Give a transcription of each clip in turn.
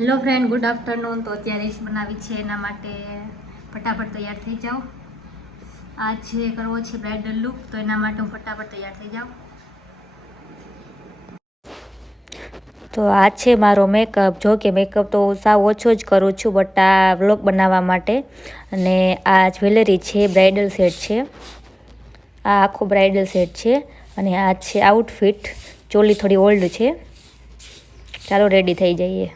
Hello friend, good afternoon. તો અત્યારે રીલ્સ બનાવી છે, એના માટે ફટાફટ તૈયાર થઈ જાઓ. આ છે કરવો છે બ્રાઇડલ લુક, તો એના માટે હું ફટાફટ તૈયાર થઈ જાઉં. તો આ છે મારો મેકઅપ. જો કે મેકઅપ તો સાવ ઓછો જ કરું છું, બટ આ વ્લોગ બનાવવા માટે. અને આ જ્વેલરી છે, બ્રાઇડલ સેટ છે. આ આખો બ્રાઇડલ સેટ છે. અને આ છે આઉટફિટ. ચોલી થોડી ઓલ્ડ છે. ચાલો રેડી થઈ જઈએ.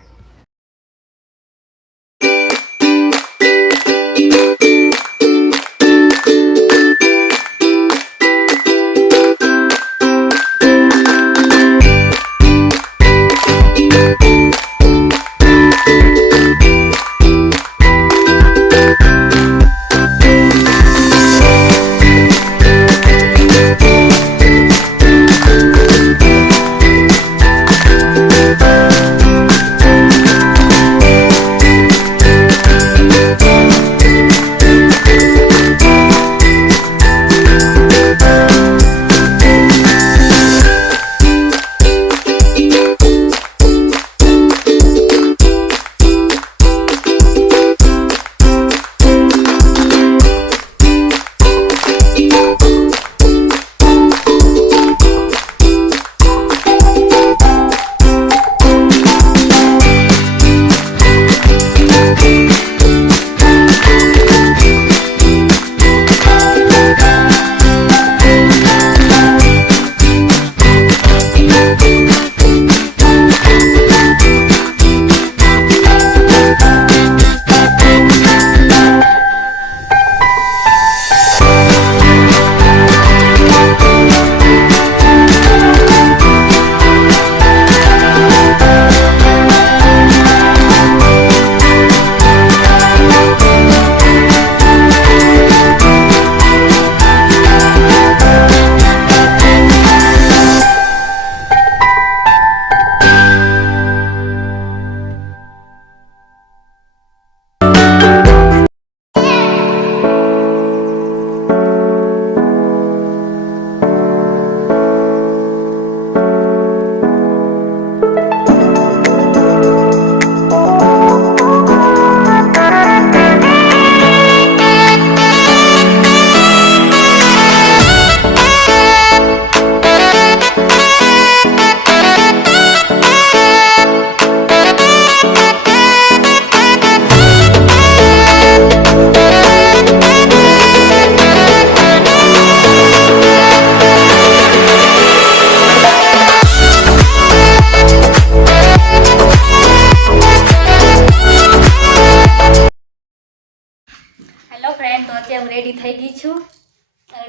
હેલો ફ્રેન્ડ, તો અત્યારે હું રેડી થઈ ગઈ છું.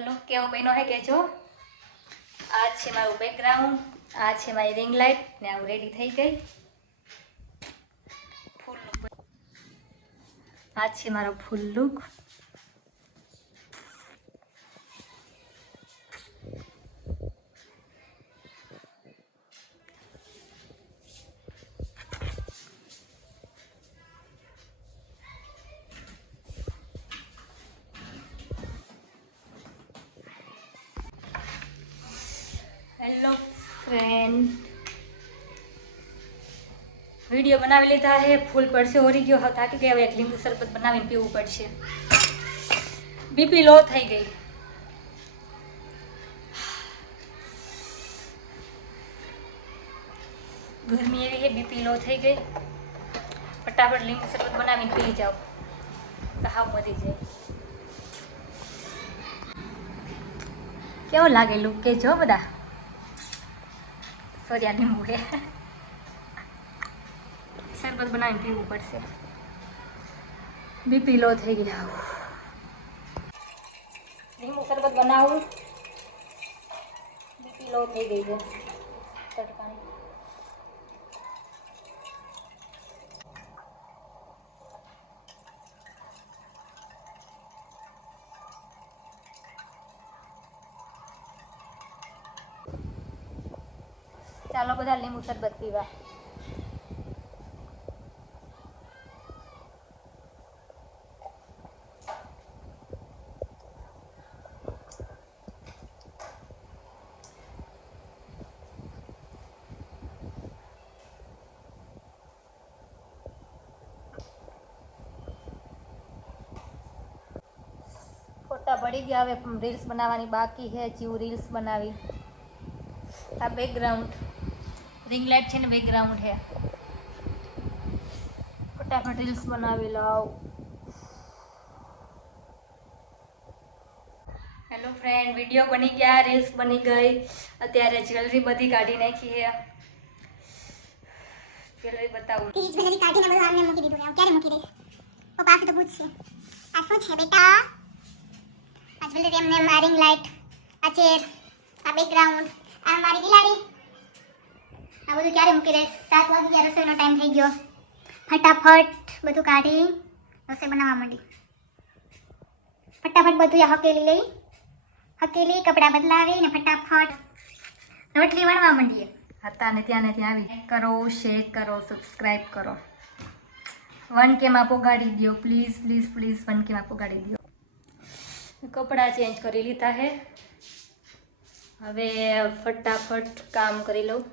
લુક કેવો બન્યો હે કેજો. આ છે મારું બેકગ્રાઉન્ડ, આ છે મારી રિંગ લાઇટ ને હું રેડી થઈ ગઈ. ફૂલ લુક. આ છે મારો ફૂલ લુક. હેલો ફ્રેન્ડ, વિડીયો બનાવી લીધા હે. ફૂલ પડશે ઓરી ગયો, હવે થાકી ગયા. હવે એક લીંબુ શરબત બનાવીને પીવું પડશે. બીપી લો થઈ ગઈ. ગરમી એવી છે, બીપી લો થઈ ગઈ. ફટાફટ લીંબુ શરબત બનાવીને પી જાઓ, તો હાવ મરી જાય. કેવો લાગે લુક કેજો બધા. સોરિયા લીંબુ હે, શરબત બનાવીને પીવું પડશે. બીપી લો થઈ ગયા. લીંબુ શરબત બનાવું, બીપી લો થઈ ગઈ છે તડકાની. ચાલો બધા લીંબુ શરબત પીવા. પડી ગયા, હવે રીલ્સ બનાવવાની બાકી છે. જીવ રીલ્સ બનાવી. આ બેકગ્રાઉન્ડ રિંગ લાઇટ છે ને બેકગ્રાઉન્ડ છે. ફટાફટ રીલ્સ બનાવી લાવ. હેલો ફ્રેન્ડ, વિડીયો બની ગયા, રીલ્સ બની ગઈ. અત્યારે જ્વેલરી બધી કાઢી નાખી છે. જ્વેલરી બતાવું. જ્વેલરી કાઢીને બધું આમને મૂકી દીધું. ક્યારે મૂકી દઈશ? પપ્પા પાસે તો પૂછશે. આ શું છે બેટા? આ જ્વેલરી એમને આ રિંગ લાઇટ, આ ચેર, આ બેકગ્રાઉન્ડ, આ મારી બિલાડી. આ બધું ક્યારે મૂકી દઈશ? 7 વાગી ગયા, રસોઈનો ટાઈમ થઈ ગયો. ફટાફટ બધું કાઢી રસોઈ બનાવવા માંડી. ફટાફટ બધું હકેલી લઈ, હકેલી કપડાં બદલાવી ને ફટાફટ રોટલી વણવા માંડીએ. હતા ને ત્યાં આવી. લાઈક કરો, શેર કરો, સબસ્ક્રાઇબ કરો. 1K માં પોગાડી દો પ્લીઝ પ્લીઝ પ્લીઝ. 1K માં પોગાડી દો. કપડાં ચેન્જ કરી લીધા છે. હવે ફટાફટ કામ કરી લઉં.